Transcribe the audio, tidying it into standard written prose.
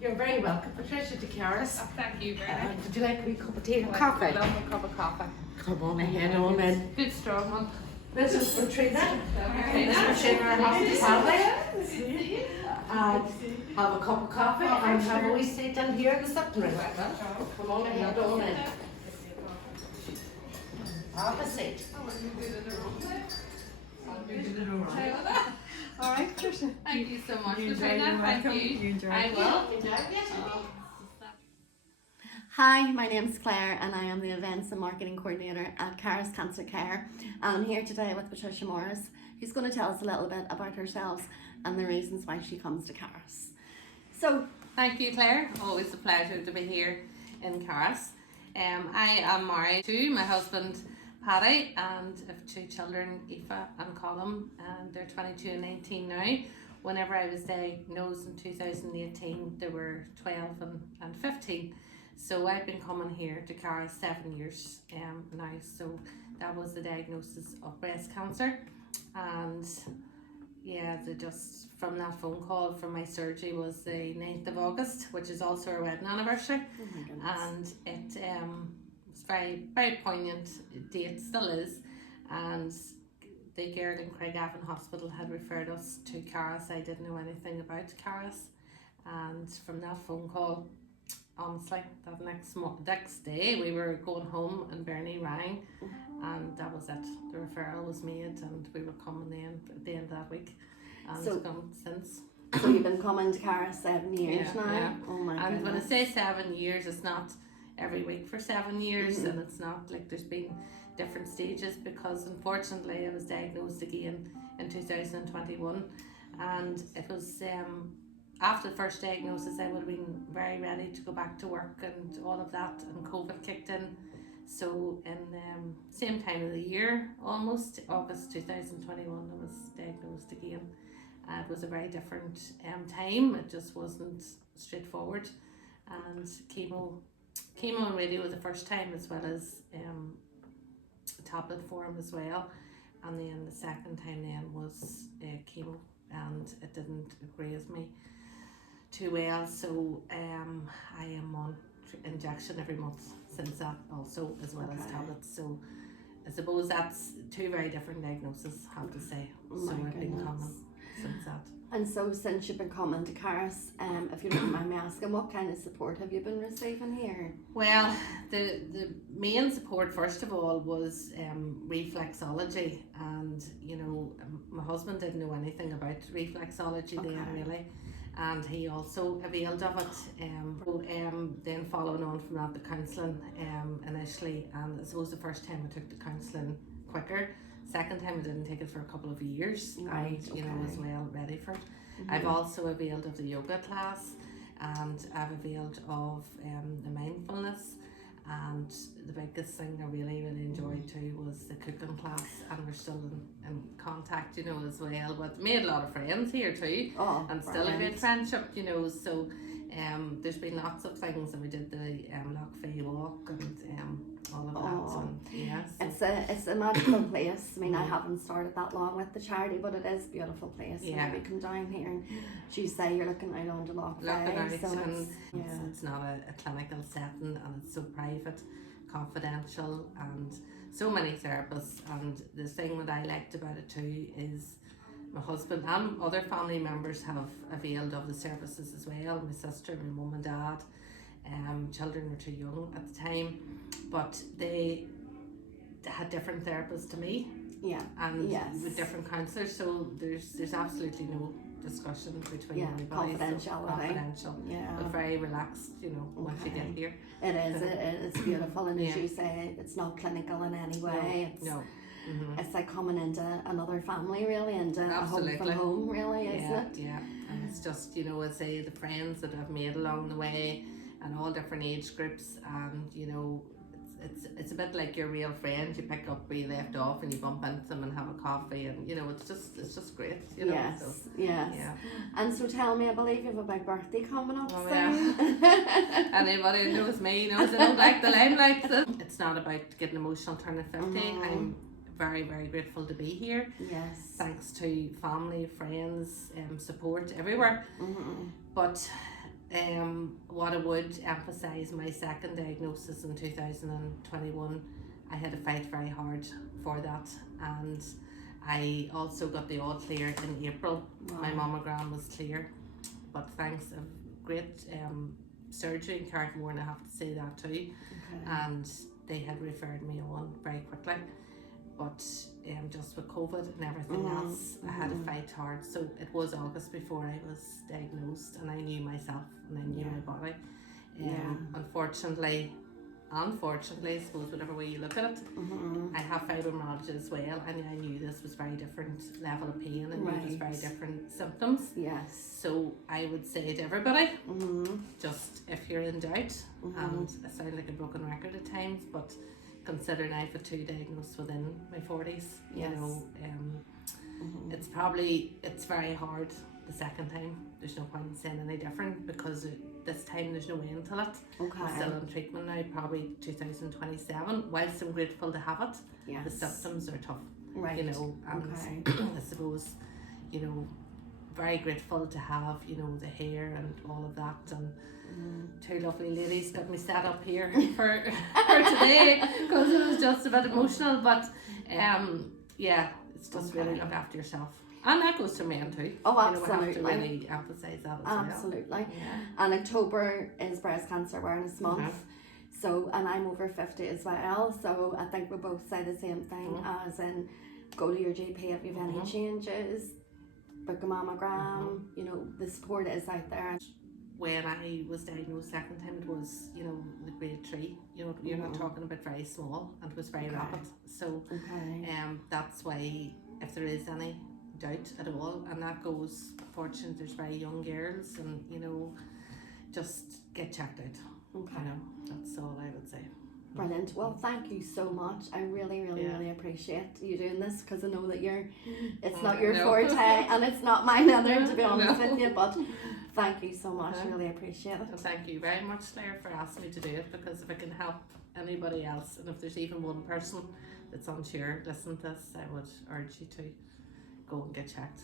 You're very welcome, Patricia, to Charis. Oh, thank you very much. Would you like a wee cup of tea and I coffee? love a cup of coffee. Come on ahead, all in. Good strong one. This is for Trina. This is for sharing our hospitality. Have a cup of coffee and have a wee seat in here in the sitting room. Come on ahead, all in. Have a seat. All right, Patricia. Thank you so much, You enjoy Katrina. your Thank welcome. you. You enjoy I it. will. Hi, my name's Claire and I am the Events and Marketing Coordinator at Charis Cancer Care. I'm here today with Patricia Morris, who's going to tell us a little bit about herself and the reasons why she comes to Charis. So, Thank you, Claire. Always a pleasure to be here in Charis. I am married to my husband, Paddy, and have two children, Aoife and Colin, and they're 22 and 19 now. Whenever I was diagnosed in 2018, they were 12 and 15. So I've been coming here to Charis 7 years now. So that was the diagnosis of breast cancer, and yeah, just from that phone call from my surgery was the 9th of August, which is also our wedding anniversary, oh my goodness. and it was very poignant date, still is, and the girl in Craigavon Hospital had referred us to Charis. I didn't know anything about Charis, and from that phone call, honestly, that next day we were going home and Bernie rang, and that was it. The referral was made and we were coming in at the end of that week, and So- come since. So you've been coming to Charis 7 years Yeah, now? yeah. Oh my And when I goodness. say 7 years, it's not every week for 7 years, Mhm. and it's not like there's been different stages, because unfortunately I was diagnosed again in 2021, and it was after the first diagnosis I would have been very ready to go back to work and all of that, and COVID kicked in. So in same time of the year, almost August 2021, I was diagnosed again. It was a very different time. It just wasn't straightforward, and chemo and radio was the first time, as well as tablet form as well, and then the second time then was chemo, and it didn't agree with me too well. So I am on injection every month since that, also, as well as Okay. tablets. So I suppose that's two very different diagnoses, I have to say. Oh So my I've been goodness. coming since that. And so since you've been coming to Charis, if you don't mind me asking, what kind of support have you been receiving here? Well, the main support, first of all, was reflexology, and my husband didn't know anything about reflexology then, Okay. really, and he also availed of it. Then following on from that, the counselling initially, and I suppose the first time I took the counselling quicker. Second time I didn't take it for a couple of years, Right, and was okay. well ready for it. Mhm. I've also availed of the yoga class, and I've availed of the mindfulness, and the biggest thing I really enjoyed too was the cooking class, and we're still in contact, as well. But made a lot of friends here too, Oh, and still a brilliant. great friendship, so there's been lots of things, and we did the Loch Fee walk and all of that, Oh. and yeah, so It's a magical place. I mean, I haven't started that long with the charity, but it is a beautiful place. Yeah. Whenever you come down here, and you say you're looking out onto Loch Fee, looking out, so and it's, yeah. it's not a clinical setting, and it's so private, confidential, and so many therapists. And the thing that I liked about it too is my husband and other family members have availed of the services as well. My sister, my mum and dad, children were too young at the time, but they had different therapists to me, Yeah. and Yes. with different counsellors, so there's absolutely no discussion between Yeah, anybody. So confidentiality. confidential, Yeah. but very relaxed, once you get Okay. here. It is. It's beautiful, and as Yeah. you say, it's not clinical in any way. No. It's like coming into another family, really, into a home Absolutely. from home, really, isn't Yeah, it? yeah, and it's just I say the friends that I've made along the way, and all different age groups, and it's a bit like your real friend. You pick up where you left off, and you bump into them and have a coffee, and it's just great. Yes, So, yes. yeah. And so tell me, I believe you have a big birthday coming up Oh, soon. Anybody who knows me knows I don't like the limelight. So it's not about getting emotional turning 50. Mhm. I'm very, very grateful to be here. Yes. Thanks to family, friends, support everywhere. Mm-hmm. But What I would emphasise, my second diagnosis in 2021, I had to fight very hard for that, and I also got the all clear in April. Wow. My mammogram was clear, but thanks to great surgery in Carrickmore, and I have to say that too, Okay. and they had referred me on very quickly. But just with COVID and everything else, I had to fight hard. So it was August before I was diagnosed, and I knew myself and I knew my body. Unfortunately, I suppose whatever way you look at it, I have fibromyalgia as well, and I knew this was very different level of pain, and it was very different symptoms. Yes. So I would say to everybody, just if you're in doubt, and I sound like a broken record at times, but considering I've had 2 diagnosed within my 40s, you know, it's very hard the second time. There's no point in saying any different, because this time there's no end to it. Okay. I'm still in treatment now, probably 2027. Whilst I'm grateful to have it, the symptoms are tough. Right. You know, and I suppose, you know, very grateful to have, you know, the hair and all of that, and 2 lovely ladies got me set up here for today, because it was just a bit emotional, but it's just really look after yourself, and that goes to men too. Oh, you know, absolutely. we have to really emphasise that as well. Absolutely. And October is Breast Cancer Awareness Month. So, and I'm over 50 as well, so I think we both say the same thing, as in go to your GP if you have any changes, book a mammogram, you know, the support is out there. When I was diagnosed second time, it was, you know, the grade 3. You know, you're not talking about very small, and it was very rapid. So that's why, if there is any doubt at all, and that goes, fortunately there's very young girls, and you know, just get checked out. You know, that's all I would say. Brilliant. Well, thank you so much. I really appreciate you doing this, because I know that it's not your forte, and it's not mine either, to be honest with you, but thank you so much. Really appreciate it. Well, thank you very much, Claire, for asking me to do it, because if I can help anybody else, and if there's even one person that's unsure, listen to this, I would urge you to go and get checked.